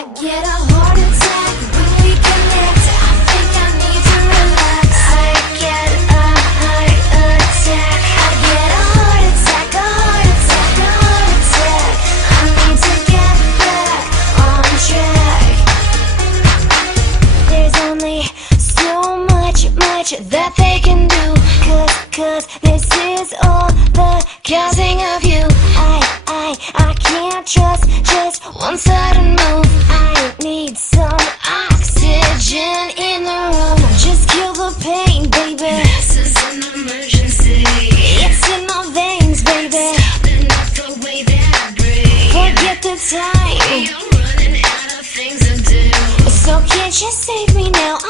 I get a heart attack when we connect. I think I need to relax. I get a heart attack. I get a heart attack, a heart attack, a heart attack. I need to get back on track. There's only so much that they can do. Cause this is all the causing of you. I can't trust just one sudden move. I need some oxygen in the room. Just kill the pain, baby. This is an emergency. It's in my veins, baby. Stopping up the way that I breathe. Forget the time. We are running out of things to do. So can't you save me now?